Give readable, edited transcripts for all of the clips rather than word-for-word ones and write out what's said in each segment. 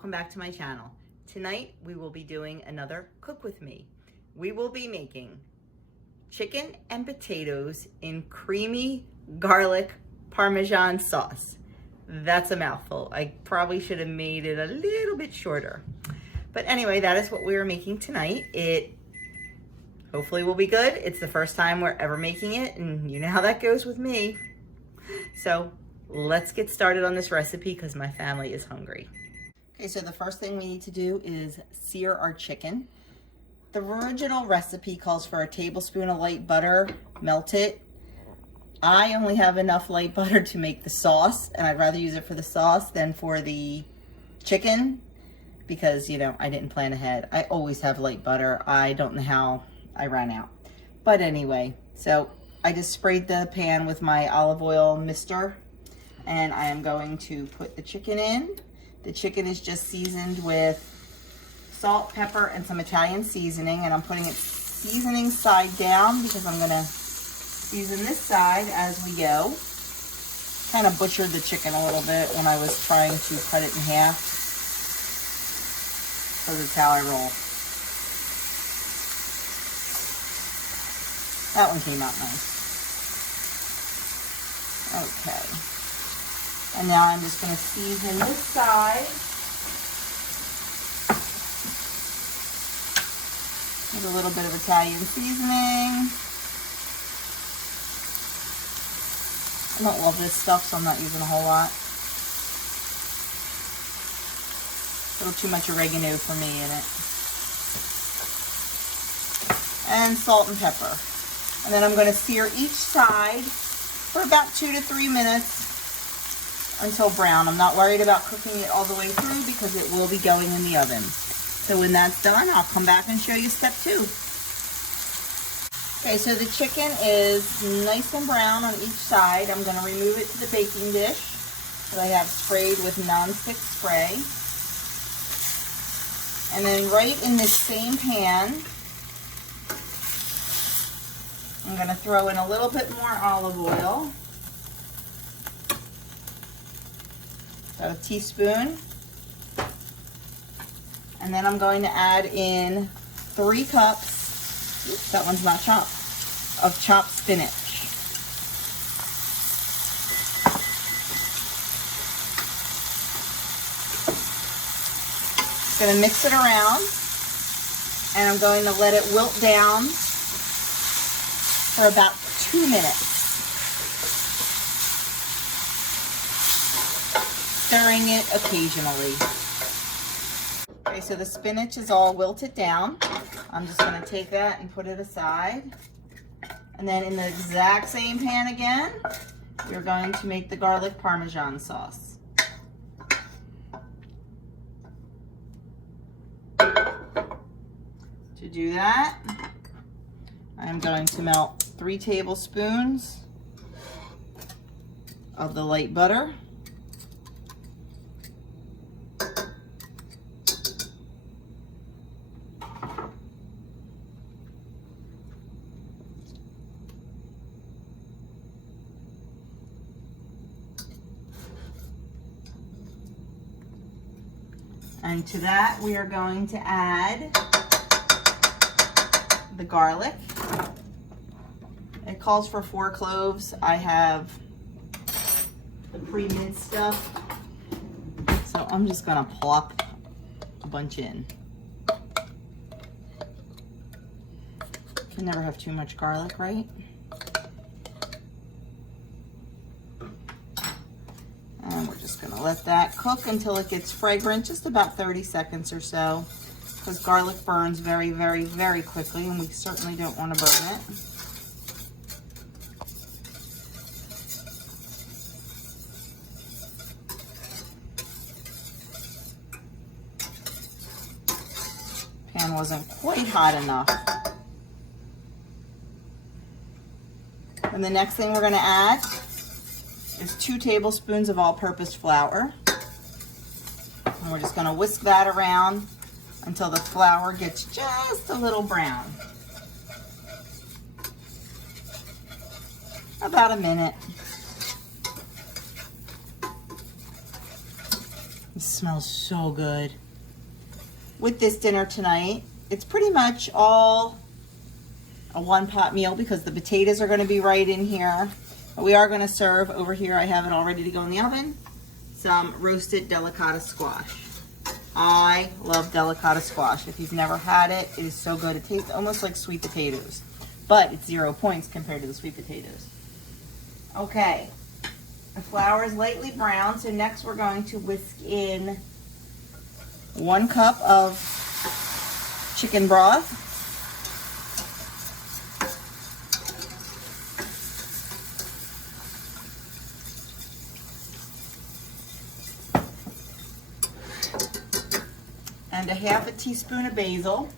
welcome back to my channel. Tonight we will be doing another cook with me. We will be making chicken and potatoes in creamy garlic Parmesan sauce. That's a mouthful. I probably should have made it a little bit shorter. But anyway, that is what we are making tonight. It hopefully will be good. It's the first time we're ever making it, and you know how that goes with me. So let's get started on this recipe because my family is hungry. Okay, so the first thing we need to do is sear our chicken. The original recipe calls for a tablespoon of light butter, melt it. I only have enough light butter to make the sauce, and I'd rather use it for the sauce than for the chicken because, you know, I didn't plan ahead. I always have light butter. I don't know how I ran out. But anyway, so I just sprayed the pan with my olive oil mister, and I am going to put the chicken in. The chicken is just seasoned with salt, pepper, and some Italian seasoning, and I'm putting it seasoning side down because I'm gonna season this side as we go. Kind of butchered the chicken a little bit when I was trying to cut it in half. So that's how I roll. That one came out nice. Okay. And now I'm just going to season this side. With a little bit of Italian seasoning. I don't love this stuff, so I'm not using a whole lot. A little too much oregano for me in it. And salt and pepper. And then I'm going to sear each side for about 2 to 3 minutes until brown. I'm not worried about cooking it all the way through because it will be going in the oven. So when that's done, I'll come back and show you step 2. Okay, so the chicken is nice and brown on each side. I'm going to remove it to the baking dish that I have sprayed with non-stick spray. And then right in this same pan, I'm going to throw in a little bit more olive oil. About a teaspoon. And then I'm going to add in 3 cups, oops, that one's not chopped, of chopped spinach. Just going to mix it around, and I'm going to let it wilt down for about 2 minutes. Stirring it occasionally. Okay, so the spinach is all wilted down. I'm just going to take that and put it aside. And then in the exact same pan again, we're going to make the garlic Parmesan sauce. To do that, I'm going to melt 3 tablespoons of the light butter. And to that, we are going to add the garlic. It calls for 4 cloves. I have the pre-minced stuff, so I'm just gonna plop a bunch in. Can never have too much garlic, right? And we're just gonna let that cook until it gets fragrant, just about 30 seconds or so, because garlic burns very, very, very quickly, and we certainly don't want to burn it. Pan wasn't quite hot enough. And the next thing we're going to add is 2 tablespoons of all-purpose flour. And we're just going to whisk that around until the flour gets just a little brown. About a minute. It smells so good. With this dinner tonight, it's pretty much all a one-pot meal because the potatoes are going to be right in here. But we are going to serve over here. I have it all ready to go in the oven. Some roasted delicata squash. I love delicata squash. If you've never had it, it is so good. It tastes almost like sweet potatoes, but it's 0 points compared to the sweet potatoes. Okay, the flour is lightly brown, so next we're going to whisk in 1 cup of chicken broth. And a 1/2 teaspoon of basil.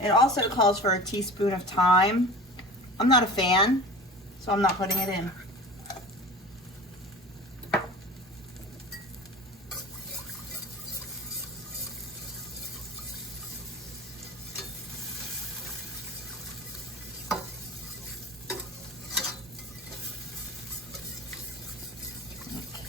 It also calls for a teaspoon of thyme. I'm not a fan, so I'm not putting it in.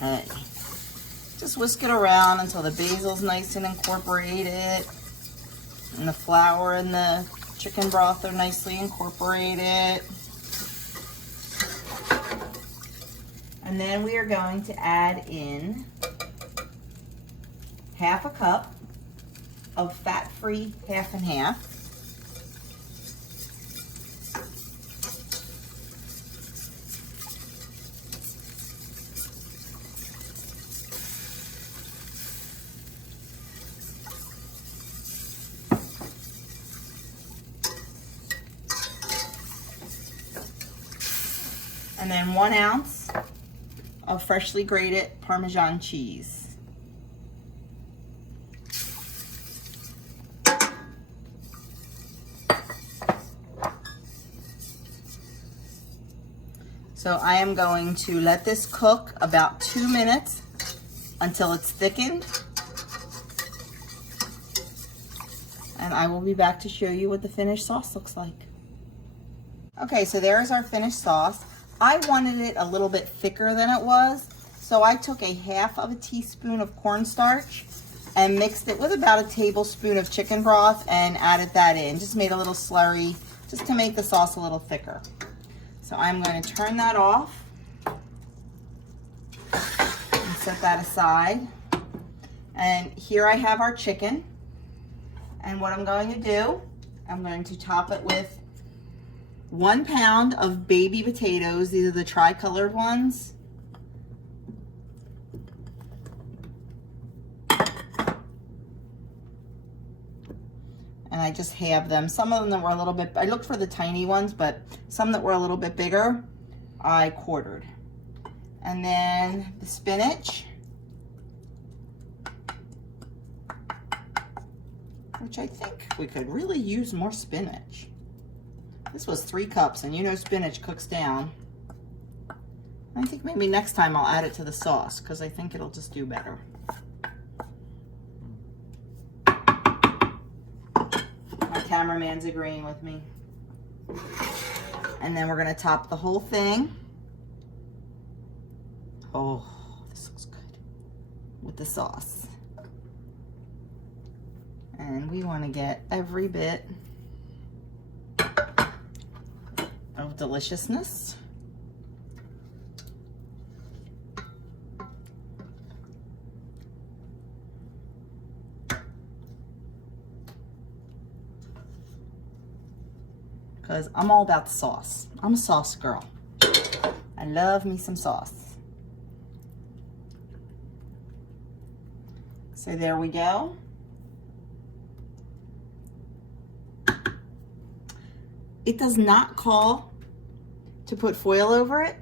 Okay. Just whisk it around until the basil's nice and incorporated, and the flour and the chicken broth are nicely incorporated. And then we are going to add in 1/2 cup of fat-free 1/2 and 1/2. And then 1 ounce of freshly grated Parmesan cheese. So I am going to let this cook about 2 minutes until it's thickened. And I will be back to show you what the finished sauce looks like. Okay, so there's our finished sauce. I wanted it a little bit thicker than it was, so I took a 1/2 teaspoon of cornstarch and mixed it with about a tablespoon of chicken broth and added that in. Just made a little slurry, just to make the sauce a little thicker. So I'm going to turn that off and set that aside. And here I have our chicken. And what I'm going to do, I'm going to top it with 1 pound of baby potatoes. These are the tri-colored ones. And I just have them. Some of them that were a little bit, I looked for the tiny ones, but some that were a little bit bigger, I quartered. And then the spinach, which I think we could really use more spinach. This was 3 cups, and you know spinach cooks down. I think maybe next time I'll add it to the sauce, because I think it'll just do better. My cameraman's agreeing with me. And then we're going to top the whole thing. Oh, this looks good. With the sauce. And we want to get every bit of deliciousness. Because I'm all about the sauce. I'm a sauce girl. I love me some sauce. So there we go. It does not call to put foil over it,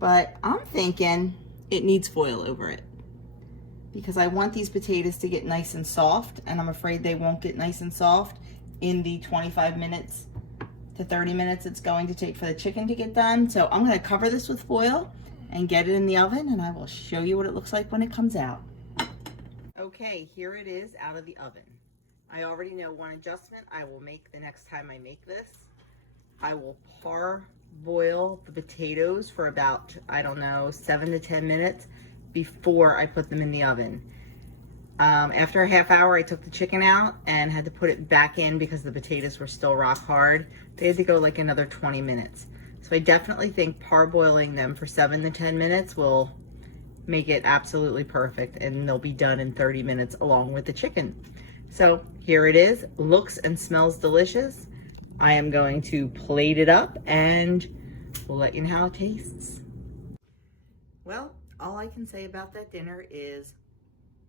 but I'm thinking it needs foil over it because I want these potatoes to get nice and soft, and I'm afraid they won't get nice and soft in the 25 minutes to 30 minutes it's going to take for the chicken to get done. So I'm going to cover this with foil and get it in the oven, and I will show you what it looks like when it comes out. Okay, here it is out of the oven. I already know one adjustment I will make the next time I make this. I will parboil the potatoes for about, I don't know, 7 to 10 minutes before I put them in the oven. After a half hour, I took the chicken out and had to put it back in because the potatoes were still rock hard. They had to go like another 20 minutes. So I definitely think parboiling them for 7 to 10 minutes will make it absolutely perfect, and they'll be done in 30 minutes along with the chicken. So here it is, looks and smells delicious. I am going to plate it up and we'll let you know how it tastes. Well, all I can say about that dinner is,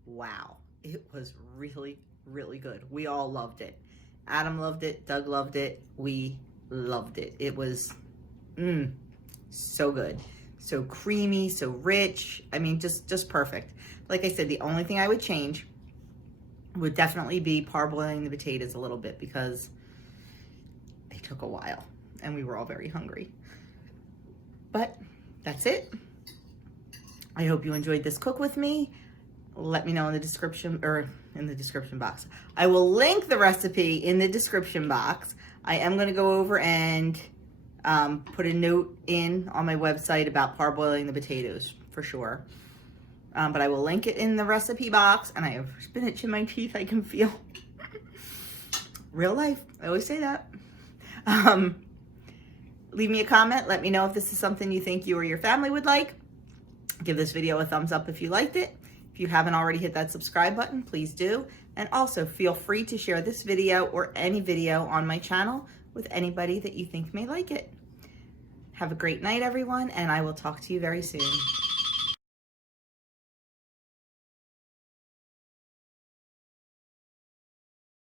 wow, it was really, really good. We all loved it. Adam loved it, Doug loved it, we loved it. It was so good. So creamy, so rich. I mean, just perfect. Like I said, the only thing I would change would definitely be parboiling the potatoes a little bit because they took a while and we were all very hungry. But that's it. I hope you enjoyed this cook with me. Let me know in the description, or in the description box. I will link the recipe in the description box. I am going to go over and put a note in on my website about parboiling the potatoes for sure. But I will link it in the recipe box, and I have spinach in my teeth I can feel. Real life, I always say that. Leave me a comment, let me know if this is something you think you or your family would like. Give this video a thumbs up if you liked it. If you haven't already hit that subscribe button, please do. And also feel free to share this video or any video on my channel with anybody that you think may like it. Have a great night, everyone, and I will talk to you very soon.